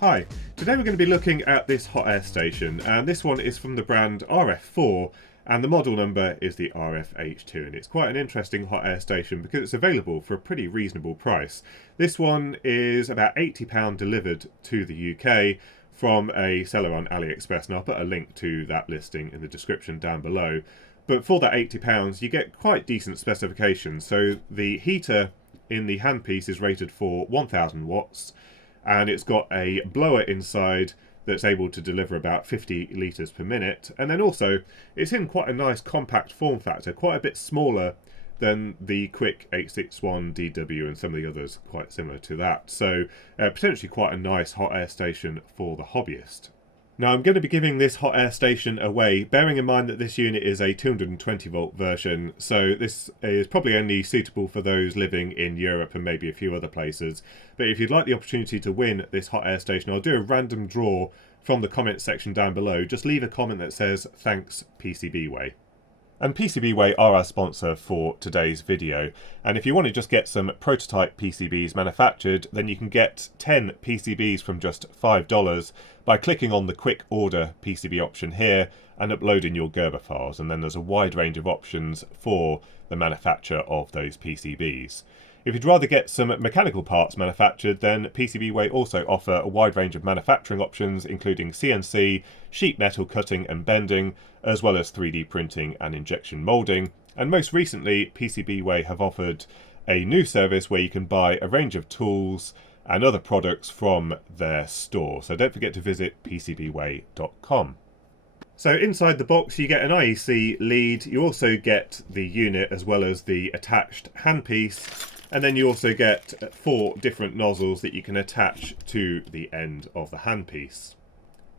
Hi, today we're going to be looking at this hot air station, and this one is from the brand RF4 and the model number is the RF-H2, and it's quite an interesting hot air station because it's available for a pretty reasonable price. This one is about £80 delivered to the UK from a seller on AliExpress, and I'll put a link to that listing in the description down below. But for that £80 you get quite decent specifications. So the heater in the handpiece is rated for 1000 watts, and it's got a blower inside that's able to deliver about 50 litres per minute. And then also it's in quite a nice compact form factor, quite a bit smaller than the Quick 861DW and some of the others quite similar to that. So potentially quite a nice hot air station for the hobbyist. Now I'm going to be giving this hot air station away, bearing in mind that this unit is a 220 volt version, so this is probably only suitable for those living in Europe and maybe a few other places. But if you'd like the opportunity to win this hot air station, I'll do a random draw from the comment section down below. Just leave a comment that says "Thanks PCBWay." And PCBWay are our sponsor for today's video. And if you want to just get some prototype PCBs manufactured, then you can get 10 PCBs from just $5 by clicking on the quick order PCB option here and uploading your Gerber files. And then there's a wide range of options for the manufacture of those PCBs. If you'd rather get some mechanical parts manufactured, then PCBWay also offer a wide range of manufacturing options, including CNC, sheet metal cutting and bending, as well as 3D printing and injection moulding. And most recently, PCBWay have offered a new service where you can buy a range of tools and other products from their store. So don't forget to visit PCBWay.com. So inside the box you get an IEC lead, you also get the unit as well as the attached handpiece. And then you also get 4 different nozzles that you can attach to the end of the handpiece.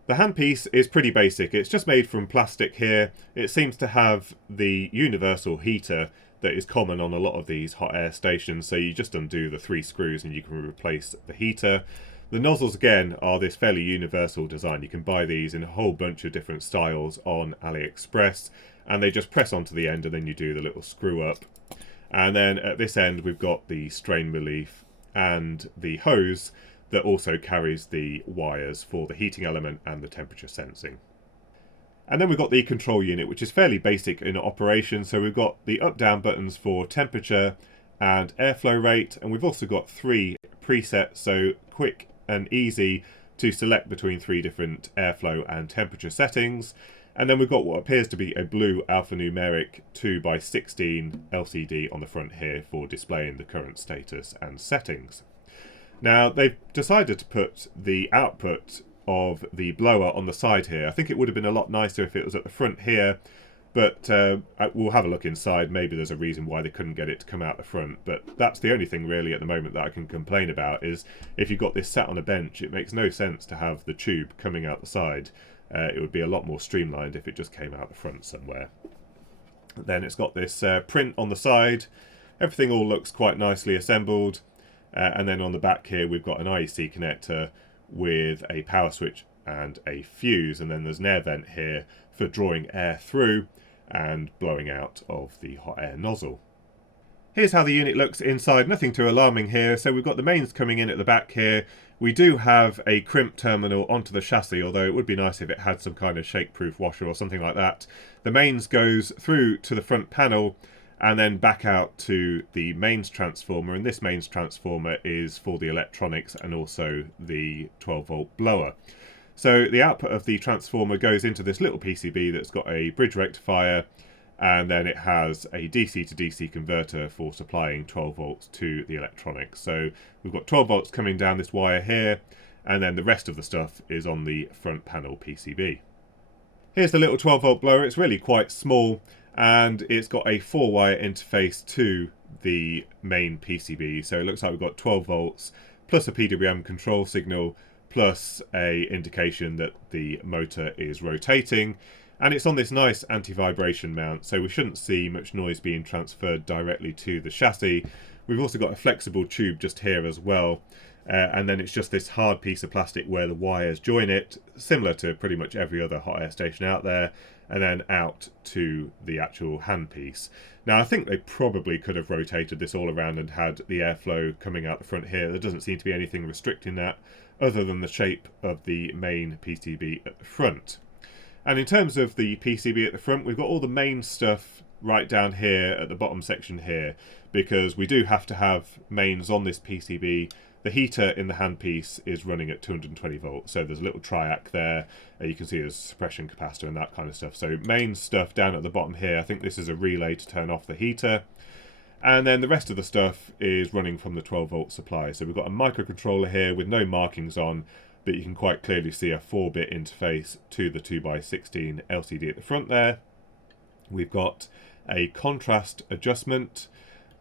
The handpiece is pretty basic. It's just made from plastic here. It seems to have the universal heater that is common on a lot of these hot air stations. So you just undo the 3 screws and you can replace the heater. The nozzles again are this fairly universal design. You can buy these in a whole bunch of different styles on AliExpress, and they just press onto the end and then you do the little screw up. And then at this end we've got the strain relief and the hose that also carries the wires for the heating element and the temperature sensing. And then we've got the control unit, which is fairly basic in operation. So we've got the up-down buttons for temperature and airflow rate, and we've also got 3 presets, so quick and easy to select between 3 different airflow and temperature settings. And then we've got what appears to be a blue alphanumeric 2x16 LCD on the front here for displaying the current status and settings. Now they've decided to put the output of the blower on the side here. I think it would have been a lot nicer if it was at the front here, but we'll have a look inside. Maybe there's a reason why they couldn't get it to come out the front, but that's the only thing really at the moment that I can complain about, is if you've got this sat on a bench, it makes no sense to have the tube coming out the side. It would be a lot more streamlined if it just came out the front somewhere. Then it's got this print on the side. Everything all looks quite nicely assembled. And then on the back here we've got an IEC connector with a power switch and a fuse. And then there's an air vent here for drawing air through and blowing out of the hot air nozzle. Here's how the unit looks inside. Nothing too alarming here. So we've got the mains coming in at the back here. We do have a crimp terminal onto the chassis, although it would be nice if it had some kind of shake-proof washer or something like that. The mains goes through to the front panel and then back out to the mains transformer, and this mains transformer is for the electronics and also the 12 volt blower. So the output of the transformer goes into this little PCB that's got a bridge rectifier, and then it has a DC to DC converter for supplying 12 volts to the electronics. So we've got 12 volts coming down this wire here, and then the rest of the stuff is on the front panel PCB. Here's the little 12 volt blower. It's really quite small, and it's got a 4-wire interface to the main PCB. So it looks like we've got 12 volts plus a PWM control signal plus a indication that the motor is rotating. And it's on this nice anti-vibration mount, so we shouldn't see much noise being transferred directly to the chassis. We've also got a flexible tube just here as well. and then it's just this hard piece of plastic where the wires join it, similar to pretty much every other hot air station out there, and then out to the actual handpiece. Now I think they probably could have rotated this all around and had the airflow coming out the front here. There doesn't seem to be anything restricting that other than the shape of the main PCB at the front. And in terms of the PCB at the front, we've got all the main stuff right down here at the bottom section here, because we do have to have mains on this PCB. The heater in the handpiece is running at 220 volts, so there's a little triac there. You can see there's a suppression capacitor and that kind of stuff. So main stuff down at the bottom here, I think this is a relay to turn off the heater. And then the rest of the stuff is running from the 12 volt supply. So we've got a microcontroller here with no markings on, but you can quite clearly see a 4-bit interface to the 2x16 LCD at the front there. We've got a contrast adjustment,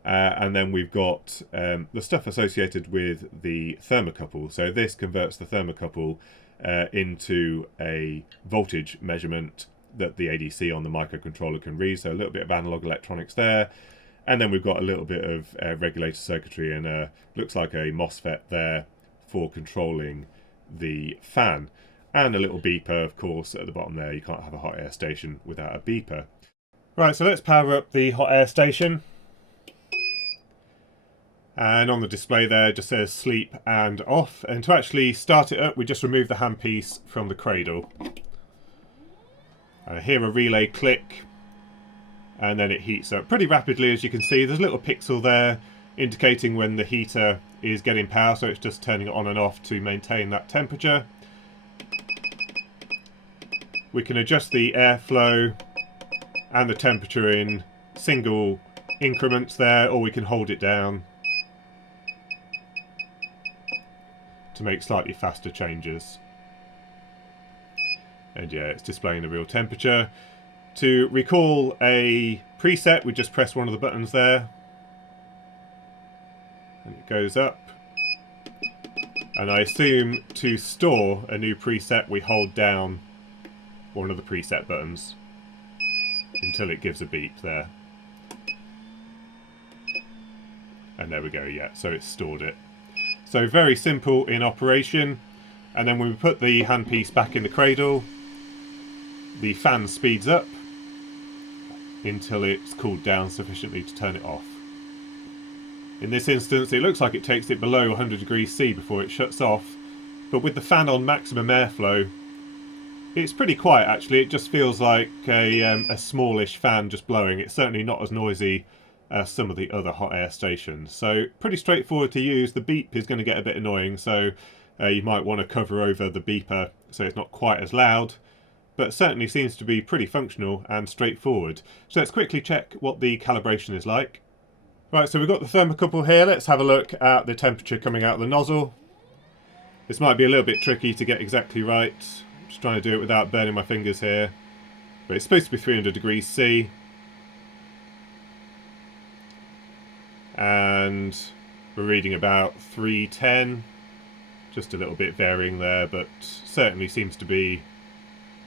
and then we've got the stuff associated with the thermocouple. So this converts the thermocouple into a voltage measurement that the ADC on the microcontroller can read. So a little bit of analog electronics there. And then we've got a little bit of regulator circuitry and looks like a MOSFET there for controlling the fan. And a little beeper, of course, at the bottom there. You can't have a hot air station without a beeper. Right, so let's power up the hot air station. And on the display there it just says sleep and off. And to actually start it up, we just remove the handpiece from the cradle. I hear a relay click, and then it heats up pretty rapidly, as you can see. There's a little pixel there indicating when the heater is getting power, so it's just turning it on and off to maintain that temperature. We can adjust the airflow and the temperature in single increments there, or we can hold it down to make slightly faster changes. And yeah, it's displaying the real temperature. To recall a preset, we just press one of the buttons there and it goes up. And I assume to store a new preset we hold down one of the preset buttons until it gives a beep there. And there we go, yeah, so it's stored it. So very simple in operation. And then when we put the handpiece back in the cradle, the fan speeds up until it's cooled down sufficiently to turn it off. In this instance, it looks like it takes it below 100 degrees C before it shuts off, but with the fan on maximum airflow, it's pretty quiet actually. It just feels like a smallish fan just blowing. It's certainly not as noisy as some of the other hot air stations. So pretty straightforward to use. The beep is going to get a bit annoying, so you might want to cover over the beeper so it's not quite as loud, but certainly seems to be pretty functional and straightforward. So let's quickly check what the calibration is like. Right, so we've got the thermocouple here. Let's have a look at the temperature coming out of the nozzle. This might be a little bit tricky to get exactly right. I'm just trying to do it without burning my fingers here. But it's supposed to be 300 degrees C. And we're reading about 310. Just a little bit varying there, but certainly seems to be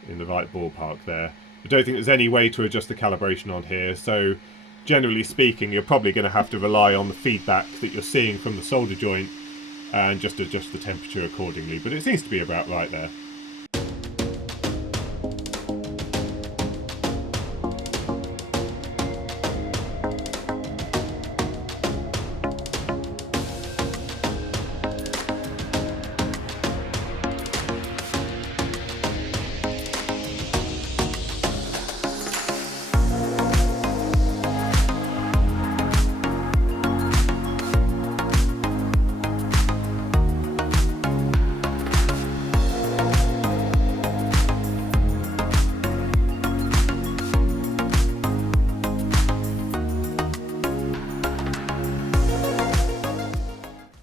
in the right ballpark there. I don't think there's any way to adjust the calibration on here, so generally speaking you're probably going to have to rely on the feedback that you're seeing from the solder joint and just adjust the temperature accordingly, but it seems to be about right there.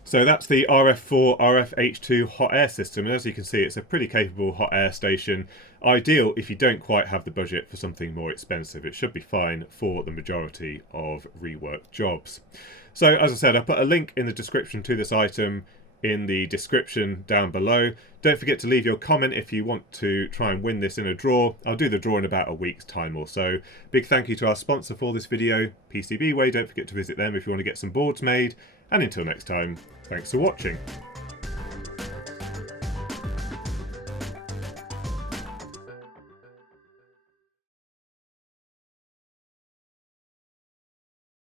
So that's the RF4 RF-H2 hot air system, and as you can see it's a pretty capable hot air station. Ideal if you don't quite have the budget for something more expensive. It should be fine for the majority of rework jobs. So as I said, I'll put a link in the description to this item in the description down below. Don't forget to leave your comment if you want to try and win this in a draw. I'll do the draw in about a week's time or so. Big thank you to our sponsor for this video, PCBWay. Don't forget to visit them if you want to get some boards made. And until next time, thanks for watching.